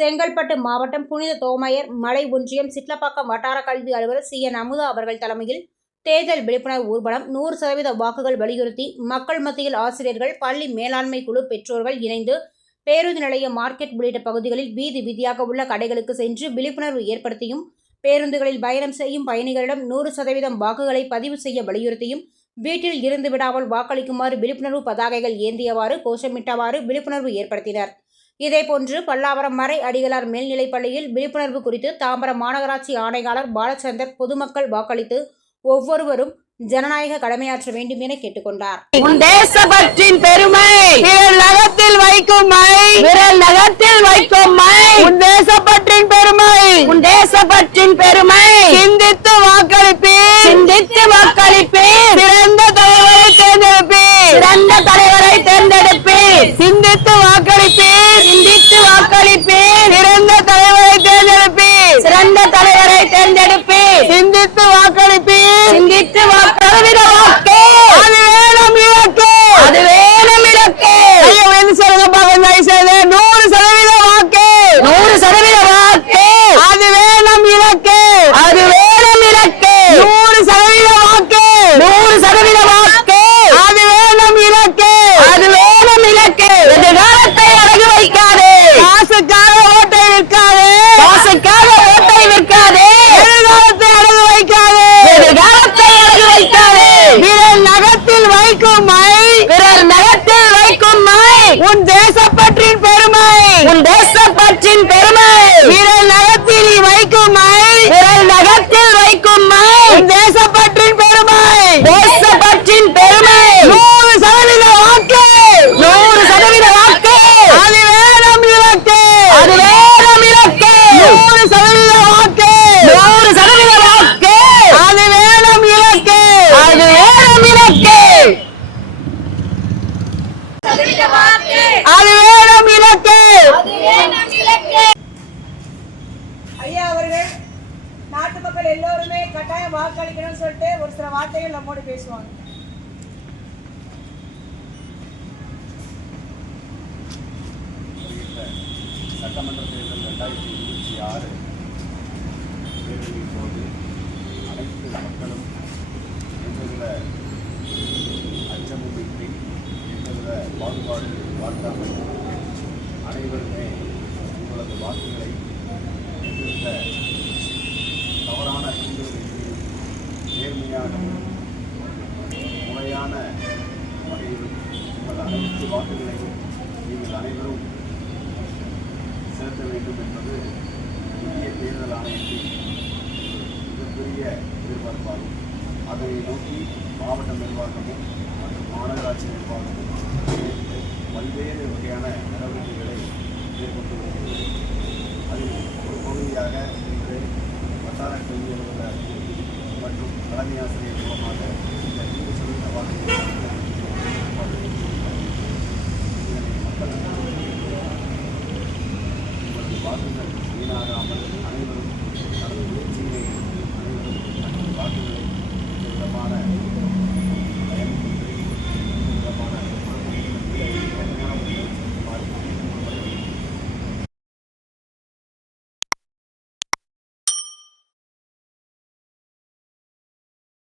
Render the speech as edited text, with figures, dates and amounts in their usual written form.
செங்கல்பட்டு மாவட்டம் புனித தோமையர் மலை ஒன்றியம் சிட்லப்பாக்கம் வட்டார கல்வி அலுவலர் CN அமுதா அவர்கள் தலைமையில் தேர்தல் விழிப்புணர்வு ஊர்வலம் 100% வாக்குகள் வலியுறுத்தி மக்கள் மத்தியில் ஆசிரியர்கள், பள்ளி மேலாண்மை குழு, பெற்றோர்கள் இணைந்து பேருந்து நிலையம், மார்க்கெட் உள்ளிட்ட பகுதிகளில் வீதி வீதியாக உள்ள கடைகளுக்கு சென்று விழிப்புணர்வு ஏற்படுத்தியும், பேருந்துகளில் பயணம் செய்யும் பயணிகளிடம் 100% வாக்குகளை பதிவு செய்ய வலியுறுத்தியும், வீட்டில் இருந்து விடாமல் வாக்களிக்குமாறு விழிப்புணர்வு பதாகைகள் ஏந்தியவாறு கோஷமிட்டவாறு விழிப்புணர்வு ஏற்படுத்தினர். இதேபோன்று பல்லாவரம் மறை அடிகளார் மேல்நிலைப் பள்ளியில் விழிப்புணர்வு குறித்து தாம்பரம் மாநகராட்சி ஆணையாளர் பாலச்சந்தர் பொதுமக்கள் வாக்களித்து ஒவ்வொருவரும் ஜனநாயக கடமையாற்ற வேண்டும் என கேட்டுக்கொண்டார். உன் தேசப்பற்றின் பெருமை விரல் நகத்தில் வைக்கும் மை, விரல் நகத்தில் வைக்கும் மை. உன் தேசப்பற்றின் பெருமை, உன் தேசப்பற்றின் பெருமை. சிந்தித்து வாக்களிப்பீர், சிந்தித்து வாக்களிப்பீர். சிறந்த தலைவரை தேர்ந்தெடுப்பீர், சிறந்த தலைவரை தேர்ந்தெடுப்பீர். சிந்தித்து வாக்களிப்பீர், சிந்தித்து வாக்களிப்பீர். சிறந்த தலைவரை தேர்ந்தெடுப்பீர், சிறந்த தலைவரை தேர்ந்தெடுப்பீர். சிந்தித்து வாக்களிப்பீர், சிந்தித்து வாக்களிப்பீர். உன் தேசப்பற்றின் பெருமை, உன் தேசப்பற்றின் பெருமை. விரல் நகத்தில் வைக்கும் மை, விரல் நகத்தில் வைக்கும் மை. உன் தேசப்பற்றின் பெருமை, தேசப்பற்றின் பெருமை. 100% வாக்கு, 100% வாக்கு. அது வேணும் இலக்கு, அது வேணும் இலக்கு. 100% வாக்கு, 100% வாக்கு. அது வேணும் இலக்கு, அது வேணும் இலக்கு. அது வேணும் இலக்கு, அது வேணும் இலக்கு. ஐயா அவர்கள் நாட்டு மக்கள் எல்லோருமே கட்டாயம் வாக்களிக்கணும்னு சொல்லிட்டு ஒரு சில வார்த்தைகள் நம்மோடு பேசுவாங்க. சட்டமன்ற தேர்தல் 2026 தேர்தலின் போது அனைத்து மக்களும் எந்தவித அச்சமுமின்றி, எந்தவித பாகுபாடு பார்க்காமல் அனைவருமே உங்களது வாக்குகளை எந்தவித தவறான தூண்டுதலின்றி நேர்மையாகவும் முறையான வகையிலும் உங்கள் அனைத்து வாக்குகளையும் நீங்கள் அனைவரும் செலுத்த வேண்டும் என்பது இந்திய தேர்தல் ஆணையத்தின் மிகப்பெரிய எதிர்பார்ப்பாகும். அதனை நோக்கி மாவட்ட நிர்வாகமும் மற்றும் மாநகராட்சி நிர்வாகமும் பல்வேறு வகையான நடவடிக்கைகளை மேற்கொண்டு வருகிறது. அதில் ஒரு பகுதியாக இன்று வட்டார கல்வி அலுவலர் மற்றும் தலைமை ஆசிரியர் மூலமாக இந்த 100% வாக்குகளை மக்கள் வாக்குகள்